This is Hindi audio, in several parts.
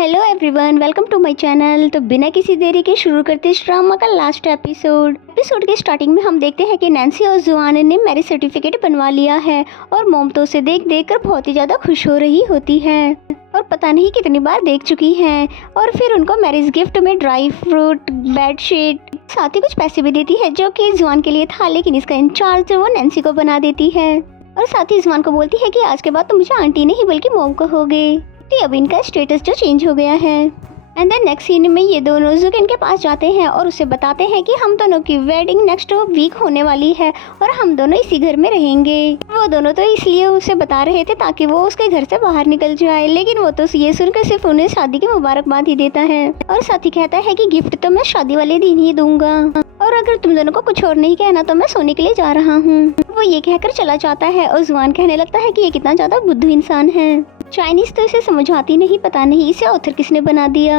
Hello everyone, welcome to my channel. तो बिना किसी देरी के शुरू करते हैं इस ड्रामा का लास्ट एपिसोड के स्टार्टिंग में हम देखते हैं कि नैन्सी और जुआन ने मैरिज सर्टिफिकेट बनवा लिया है और मोम तो उसे देख देख कर बहुत ही ज़्यादा खुश हो रही होती है और पता नहीं कितनी बार देख चुकी हैं। और फिर उनको मैरिज गिफ्ट में ड्राई फ्रूट, बेडशीट, साथ ही कुछ पैसे भी देती है जो कि जुआन के लिए था, लेकिन इसका इंचार्ज वो नैन्सी को बना देती है और साथ ही जुआन को बोलती है कि आज के बाद तुम मुझे आंटी नहीं बल्कि मोम कहोगे। अब इनका स्टेटस जो चेंज हो गया है। एंड देन नेक्स्ट सीन में ये दोनों जुकेन के पास जाते हैं और उसे बताते हैं कि हम दोनों की वेडिंग नेक्स्ट वीक होने वाली है और हम दोनों इसी घर में रहेंगे। वो दोनों तो इसलिए उसे बता रहे थे ताकि वो उसके घर से बाहर निकल जाए, लेकिन वो तो ये सुनकर सिर्फ उन्हें शादी की मुबारकबाद ही देता है और साथ ही कहता है कि गिफ्ट तो मैं शादी वाले दिन ही दूंगा और अगर तुम दोनों को कुछ और नहीं कहना तो मैं सोने के लिए जा रहा हूँ। वो ये कहकर चला जाता है और जुआन कहने लगता है कि ये कितना ज्यादा बुद्धू इंसान है। चाइनीज तो इसे समझ आती नहीं, पता नहीं इसे ऑथर किसने बना दिया।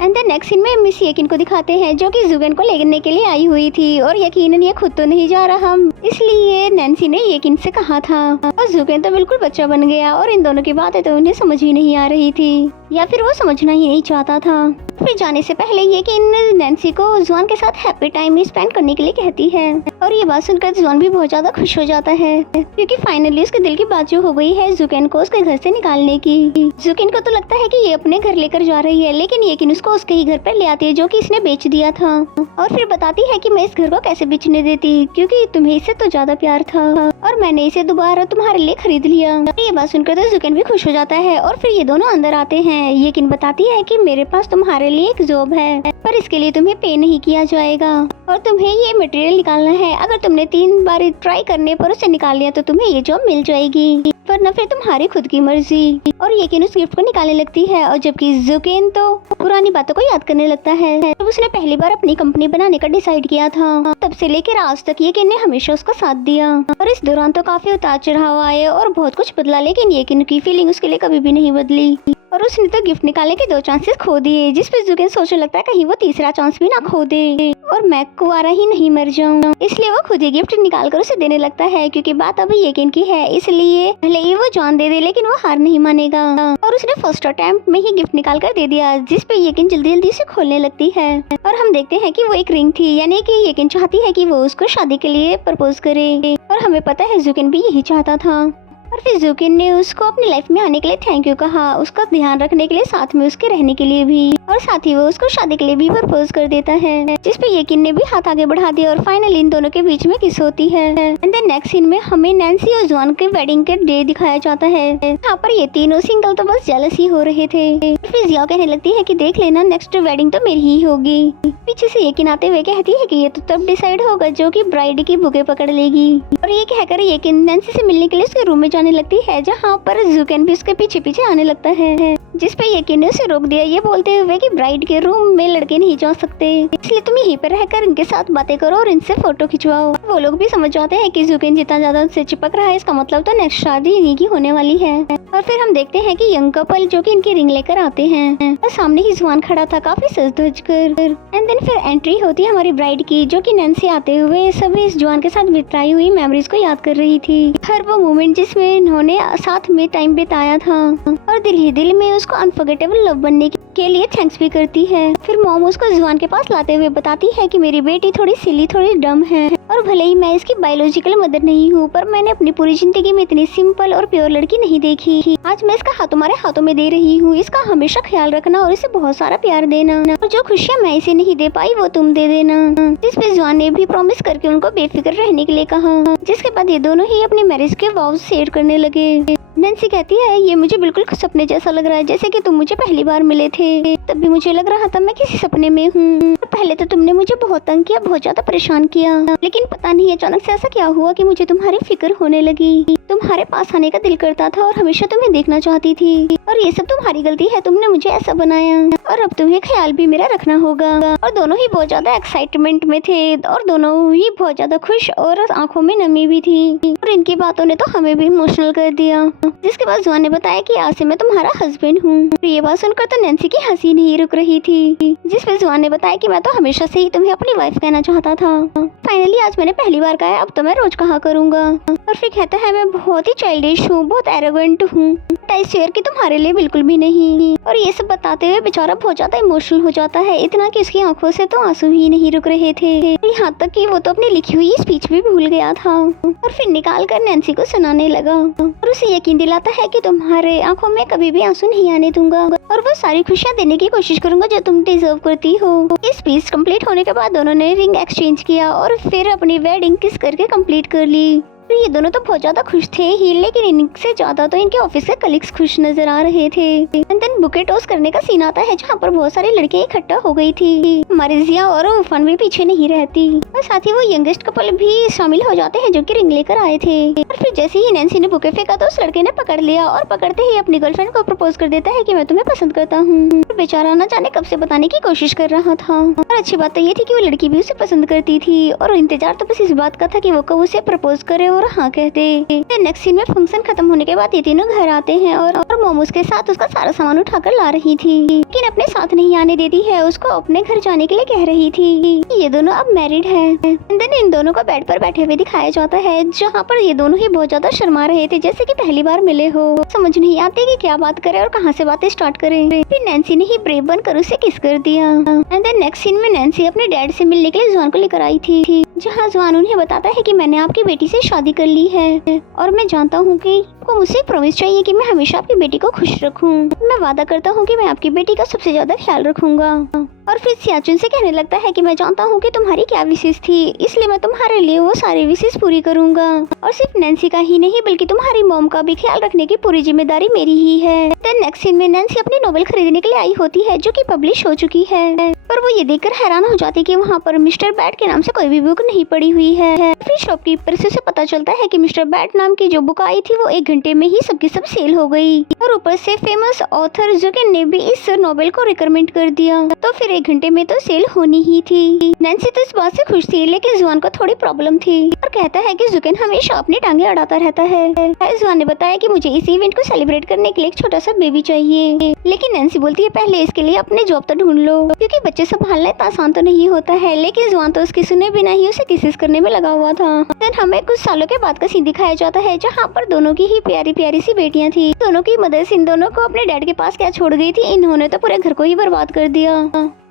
एंड देन नेक्स्ट सीन में मिस येकिन को दिखाते हैं जो कि जुगन को लेने के लिए आई हुई थी और यकीनन ये खुद तो नहीं जा रहा, इसलिए नैन्सी ने येकिन से कहा था और जुगन तो बिल्कुल बच्चा बन गया और इन दोनों की बातें तो उन्हें समझ ही नहीं आ रही थी या फिर वो समझना ही नहीं चाहता था। फिर जाने से पहले येकिन नैन्सी को जुआन के साथ हैप्पी टाइम स्पेंड करने के लिए कहती है और ये बात सुनकर जुआन भी बहुत ज्यादा खुश हो जाता है क्योंकि फाइनली उसके दिल की बात जो हो गई है जुकेन को उसके घर से निकालने की। जुकेन को तो लगता है कि ये अपने घर लेकर जा रही है, लेकिन येकिन उसको उसके ही घर पर ले आती है जो कि इसने बेच दिया था और फिर बताती है कि मैं इस घर को कैसे बेचने देती क्योंकि तुम्हें इससे तो ज्यादा प्यार था और मैंने इसे दोबारा तुम्हारे लिए खरीद लिया। ये बात सुनकर तो जुकेन भी खुश हो जाता है और फिर ये दोनों अंदर आते हैं। येकिन बताती है कि मेरे पास तुम्हारे लिए एक जॉब है पर इसके लिए तुम्हें पे नहीं किया जाएगा और तुम्हें ये मटेरियल निकालना है। अगर तुमने 3 बार ट्राई करने पर उसे निकाल लिया तो तुम्हें ये जॉब मिल जाएगी, वरना फिर तुम्हारी खुद की मर्जी। और येकिन उस गिफ्ट को निकालने लगती है और जबकि जुकेन तो पुरानी बातों को याद करने लगता है। जब उसने पहली बार अपनी कंपनी बनाने का डिसाइड किया था तब से लेकर आज तक येकिन ने हमेशा उसका साथ दिया और इस दौरान तो काफी उतार चढ़ाव आए और बहुत कुछ बदला, लेकिन येकिन की फीलिंग उसके लिए कभी भी नहीं बदली और उसने तो गिफ्ट निकालने के 2 चांसेस खो दिए, जिस पे जुकेन सोचने लगता है कहीं वो तीसरा चांस भी ना खो दे और मैं कुंवारा ही नहीं मर जाऊं। इसलिए वो खुद ही गिफ्ट निकाल कर उसे देने लगता है क्योंकि बात अभी येकिन की है, इसलिए भले ही वो जान दे लेकिन वो हार नहीं मानेगा और उसने फर्स्ट अटेम्प्ट में ही गिफ्ट निकाल कर दे दिया, जिस पे येकिन जल्दी जल्दी से खोलने लगती है और हम देखते हैं कि वो एक रिंग थी, यानी कि येकिन चाहती है कि वो उसको शादी के लिए प्रपोज करे और हमें पता है जुकेन भी यही चाहता था। और फिर जुकेन ने उसको अपनी लाइफ में आने के लिए थैंक यू कहा, उसका ध्यान रखने के लिए, साथ में उसके रहने के लिए भी और साथ ही वो उसको शादी के लिए भी प्रपोज कर देता है, जिस पे येकिन ने भी हाथ आगे बढ़ा दिया और फाइनली इन दोनों के बीच में किस होती है। एंड देन नेक्स्ट सीन में हमें नैन्सी और जुआन के वेडिंग के डे दिखाया जाता है। यहाँ पर ये तीनों सिंगल तो बस जेलस ही हो रहे थे। फिर जिया कहने लगती है कि देख लेना नेक्स्ट वेडिंग तो मेरी ही होगी। पीछे से येकिन आते हुए कहती है कि ये तो तब डिसाइड होगा जो कि ब्राइड की बुके पकड़ लेगी और ये कहकर येकिन नैन्सी से मिलने के लिए उसके रूम में जाने लगती है, जहाँ पर जुकेन भी उसके पीछे पीछे आने लगता है, जिस पे येकिन ने उसे रोक दिया ये बोलते हुए कि ब्राइड के रूम में लड़के नहीं जा सकते, इसलिए तुम यहीं पर रहकर इनके साथ बातें करो और इनसे फोटो खिंचवाओ। वो लोग भी समझ जाते हैं कि जुकेन जितना ज्यादा उनसे चिपक रहा है इसका मतलब तो नेक्स्ट शादी इन्हीं की होने वाली है। और फिर हम देखते हैं कि यंग कपल जो कि इनकी रिंग लेकर आते हैं और सामने ही जुआन खड़ा था काफी सज धज कर। एंड देन फिर एंट्री होती है हमारी ब्राइड की, जो कि नैन्सी आते हुए सभी इस जुआन के साथ बिताई हुई मेमोरीज को याद कर रही थी, हर वो मोमेंट जिसमें इन्होंने साथ में टाइम बिताया था और दिल ही दिल में उसको अनफॉरगेटेबल लव बनने के लिए थैंक्स भी करती है। फिर मॉम उसको जुआन के पास लाते हुए बताती है कि मेरी बेटी थोड़ी सिली, थोड़ी डम है और भले ही मैं इसकी बायोलॉजिकल मदर नहीं हूँ पर मैंने अपनी पूरी जिंदगी में इतनी सिंपल और प्योर लड़की नहीं देखी। आज मैं इसका हाथ तुम्हारे हाथों में दे रही हूँ, इसका हमेशा ख्याल रखना और इसे बहुत सारा प्यार देना और जो खुशियाँ मैं इसे नहीं दे पाई वो तुम दे देना। जिस पे जुआन ने भी प्रॉमिस करके उनको बेफिक्र रहने के लिए कहा, जिसके बाद ये दोनों ही अपने मैरिज के वाव शेयर करने लगे। नैन्सी कहती है ये मुझे बिल्कुल सपने जैसा लग रहा है, जैसे कि तुम मुझे पहली बार मिले थे तब भी मुझे लग रहा था मैं किसी सपने में हूँ। पहले तो तुमने मुझे बहुत तंग किया, बहुत ज्यादा परेशान किया, लेकिन पता नहीं अचानक से ऐसा क्या हुआ कि मुझे तुम्हारी फिक्र होने लगी। तुम्हारे पास आने का दिल करता था और हमेशा तुम्हें देखना चाहती थी और ये सब तुम्हारी गलती है, तुमने मुझे ऐसा बनाया और अब तुम्हें ख्याल भी मेरा रखना होगा। और दोनों ही बहुत ज्यादा एक्साइटमेंट में थे और दोनों ही बहुत ज्यादा खुश और आंखों में नमी भी थी और इनकी बातों ने तो हमें भी इमोशनल कर दिया। जिसके बाद जुआन ने बताया कि आज से मैं तुम्हारा हस्बैंड हूँ। ये बात सुनकर तो नैन्सी की हंसी नहीं रुक रही थी, जिस पे जुआन ने बताया कि मैं तो हमेशा से ही तुम्हें अपनी वाइफ कहना चाहता था। फाइनली आज मैंने पहली बार कहा है, अब तो मैं रोज कहा करूँगा। और फिर कहता है मैं बहुत ही चाइल्डिश हूँ, बहुत एरोगेंट हूँ, आई स्वेयर कि तुम्हारे लिए बिल्कुल भी नहीं। और ये सब बताते हुए बेचारा बहुत ज्यादा इमोशनल हो जाता है, इतना कि उसकी आंखों से तो आंसू ही नहीं रुक रहे थे। यहाँ तक कि वो तो अपनी लिखी हुई स्पीच भी भूल गया था। और फिर निकाल कर नैन्सी को सुनाने लगा और उसे यकीन दिलाता है कि तुम्हारे आंखों में कभी भी आंसू नहीं आने दूंगा और वो सारी खुशियाँ देने की कोशिश करूंगा जो तुम डिजर्व करती हो। ये स्पीच कंप्लीट होने के बाद दोनों ने रिंग एक्सचेंज किया और फिर अपनी वेडिंग किस करके कंप्लीट कर ली। तो ये दोनों तो बहुत ज्यादा खुश थे ही, लेकिन इनसे ज्यादा तो इनके ऑफिस के कलीग्स खुश नजर आ रहे थे। एंड देन बुके टॉस करने का सीन आता है जहाँ पर बहुत सारी लड़कियां इकट्ठा हो गई थी। मरिजिया और उफान भी पीछे नहीं रहती और साथ ही वो यंगेस्ट कपल भी शामिल हो जाते हैं जो कि रिंग लेकर आए थे। और फिर जैसे ही नैन्सी ने बुके फेंका तो उस लड़के ने पकड़ लिया और पकड़ते ही अपनी गर्लफ्रेंड को प्रपोज कर देता है कि मैं तुम्हें पसंद करता हूँ। बेचारा न जाने कब से बताने की कोशिश कर रहा था। और अच्छी बात तो ये थी कि वो लड़की भी उसे पसंद करती थी और इंतजार तो बस इस बात का था कि वो कब उसे प्रपोज करे और हाँ कहते। नेक्स्ट सीन में फंक्शन खत्म होने के बाद ये तीनों घर आते हैं और मोमोज के साथ उसका सारा सामान उठाकर ला रही थी, लेकिन अपने साथ नहीं आने देती है, उसको अपने घर जाने के लिए कह रही थी। ये दोनों अब मैरिड है। देन इन दोनों को बेड पर बैठे हुए दिखाया जाता है जहाँ पर ये दोनों ही बहुत ज्यादा शर्मा रहे थे, जैसे कि पहली बार मिले हो। समझ नहीं आते कि क्या बात करे और कहाँ से बातें स्टार्ट करें। फिर नैन्सी ने ही ब्रेव बनकर उसे किस कर दिया। एंड देन नेक्स्ट सीन में नैन्सी अपने डैड से मिलने के लिए जुआन को लेकर आई थी, जहाँ जुआन उन्हें बताता है कि मैंने आपकी बेटी से शादी कर ली है और मैं जानता हूँ कि आपको मुझसे प्रॉमिस चाहिए कि मैं हमेशा आपकी बेटी को खुश रखूं। मैं वादा करता हूँ कि मैं आपकी बेटी का सबसे ज्यादा ख्याल रखूंगा। और फिर सियाचुन से कहने लगता है कि मैं जानता हूँ कि तुम्हारी क्या विशेष थी, इसलिए मैं तुम्हारे लिए वो सारी विशेष पूरी करूंगा। और सिर्फ नैन्सी का ही नहीं बल्कि तुम्हारी मॉम का भी ख्याल रखने की पूरी जिम्मेदारी मेरी ही है। देन नेक्स्ट सीन में नैन्सी अपनी नोवेल खरीदने के लिए आई होती है जो कि पब्लिश हो चुकी है, पर वो ये देखकर हैरान हो जाती कि वहाँ पर मिस्टर बैट के नाम से कोई भी बुक नहीं पड़ी हुई है। फिर शॉपकीपर से उसे पता चलता है कि मिस्टर बैट नाम की जो बुक आई थी वो 1 घंटे में ही सबकी सब सेल हो गई और ऊपर से फेमस ऑथर जुकेन ने भी इस नोवेल को रिकमेंड कर दिया, तो फिर 1 घंटे में तो सेल होनी ही थी। नैन्सी तो इस बात से खुश थी, लेकिन जुआन को थोड़ी प्रॉब्लम थी और कहता है कि जुकेन हमेशा अपनी टांगे अड़ाता रहता है। जुआन ने बताया कि मुझे इस इवेंट को सेलिब्रेट करने के लिए एक छोटा सा बेबी चाहिए, लेकिन नैन्सी बोलती है पहले इसके लिए अपने जॉब तो ढूंढ लो, क्योंकि बच्चे संभालना इतना आसान तो नहीं होता है। लेकिन जुआन तो उसकी सुने बिना ही उसे किसिस करने में लगा हुआ था। देन हमें कुछ सालों के बाद का सीन दिखाया जाता है जहाँ पर दोनों की ही प्यारी प्यारी सी बेटियां थी। दोनों की मदर्स इन दोनों को अपने डैड के पास क्या छोड़ गई थी, इन्होंने तो पूरे घर को ही बर्बाद कर दिया।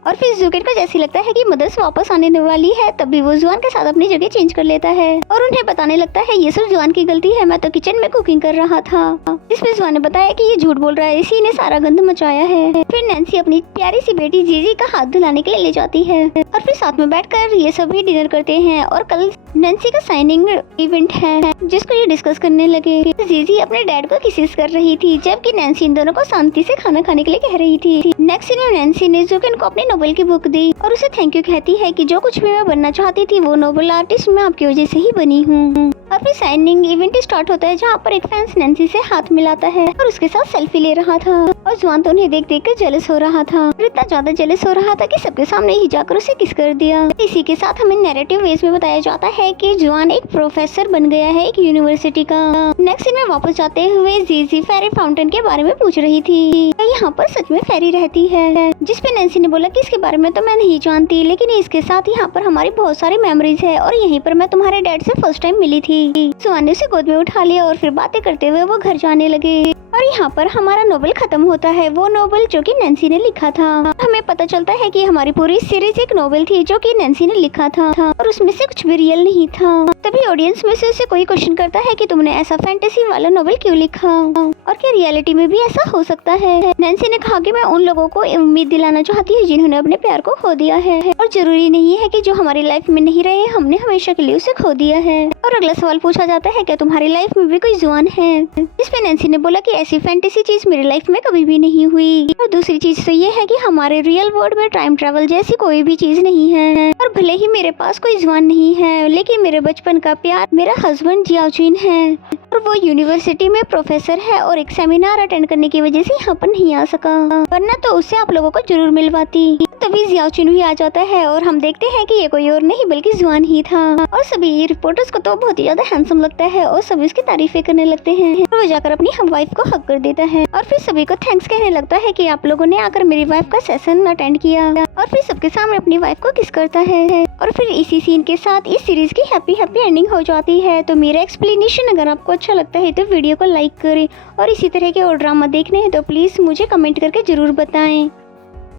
और फिर जुकेन को जैसे लगता है कि मदर्स वापस आने वाली है, तभी वो जुआन के साथ अपनी जगह चेंज कर लेता है और उन्हें बताने लगता है ये सब जुआन की गलती है, मैं तो किचन में कुकिंग कर रहा था। इसमें जुआन ने बताया कि ये झूठ बोल रहा है, इसी ने सारा गंद मचाया है। फिर नैन्सी अपनी प्यारी सी बेटी जीजी का हाथ धुलाने के लिए ले जाती है और फिर साथ में बैठकर ये सभी डिनर करते हैं। और कल नैन्सी का साइनिंग इवेंट है जिसको ये डिस्कस करने लगे। जीजी अपने डैड को किसिस कर रही थी, जबकि नैन्सी इन दोनों को शांति से खाना खाने के लिए कह रही थी। नेक्स्ट सीन में नैन्सी ने जुकेन को अपनी नोवेल की बुक दी और उसे थैंक यू कहती है कि जो कुछ भी मैं बनना चाहती थी वो नोबल आर्टिस्ट मैं आपकी वजह से ही बनी हूँ। और फिर साइनिंग इवेंट स्टार्ट होता है जहाँ पर एक फैंस नैन्सी से हाथ मिलाता है और उसके साथ सेल्फी ले रहा था और जुआन तो उन्हें देख देख कर जेलस हो रहा था, इतना ज्यादा जेलस हो रहा था कि सबके सामने ही जाकर उसे किस कर दिया। इसी के साथ हमें नैरेटिव वेज में बताया जाता है कि जुआन एक प्रोफेसर बन गया है एक यूनिवर्सिटी का। नेक्स्ट सीन में वापस जाते हुए जीजी फेरी फाउंटेन के बारे में पूछ रही थी, यहाँ पर सच में फेरी रहती है, जिसपे नैन्सी ने बोला कि इसके बारे में तो मैं नहीं जानती, लेकिन इसके साथ यहाँ पर हमारी बहुत सारी मेमोरीज है और यहीं पर मैं तुम्हारे डैड से फर्स्ट टाइम मिली थी। जुआन ने उसे गोद में उठा लिया और फिर बातें करते हुए वो घर जाने लगे। और यहाँ पर हमारा नोवेल खत्म होता है, वो नोवेल जो कि नैन्सी ने लिखा था। हमें पता चलता है कि हमारी पूरी सीरीज एक नोवेल थी जो कि नैन्सी ने लिखा था और उसमें से कुछ भी रियल नहीं था। तभी ऑडियंस में से उसे कोई क्वेश्चन करता है कि तुमने ऐसा फैंटेसी वाला नोवेल क्यों लिखा और क्या रियलिटी में भी ऐसा हो सकता है। नैन्सी ने कहा कि मैं उन लोगों को उम्मीद दिलाना चाहती हूँ जिन्होंने अपने प्यार को खो दिया है और जरूरी नहीं है कि जो हमारी लाइफ में नहीं रहे हमने हमेशा के लिए उसे खो दिया है। और अगला सवाल पूछा जाता है क्या तुम्हारी लाइफ में भी कोई जुआन है, जिसपे नैन्सी ने बोला कि ऐसी फैंटेसी चीज मेरी लाइफ में कभी भी नहीं हुई। और दूसरी चीज तो ये है कि हमारे रियल वर्ल्ड में टाइम ट्रेवल जैसी कोई भी चीज नहीं है और भले ही मेरे पास कोई जुआन नहीं है, लेकिन मेरे बचपन का प्यार मेरा हस्बैंड जियाओजिन है और वो यूनिवर्सिटी में प्रोफेसर है और एक सेमिनार अटेंड करने की वजह से यहाँ पर नहीं आ सका, वरना तो उससे आप लोगों को जरूर मिलवाती। तभी जियाओजिन भी आ जाता है और हम देखते हैं कि ये कोई और नहीं बल्कि जुआन ही था और सभी रिपोर्टर्स को तो बहुत ही ज्यादा हैंडसम लगता है और सभी उसकी तारीफें करने लगते हैं और वो जाकर अपनी हम वाइफ को हक कर देता है और फिर सभी को थैंक्स कहने लगता है कि आप लोगों ने आकर मेरी वाइफ का सेशन अटेंड किया और फिर सबके सामने अपनी वाइफ को किस करता है और फिर इसी सीन के साथ इस सीरीज की हैप्पी एंडिंग हो जाती है। तो मेरा एक्सप्लेनेशन अगर आपको अच्छा लगता है तो वीडियो को लाइक करें और इसी तरह के और ड्रामा देखने हैं तो प्लीज मुझे कमेंट करके जरूर बताएं।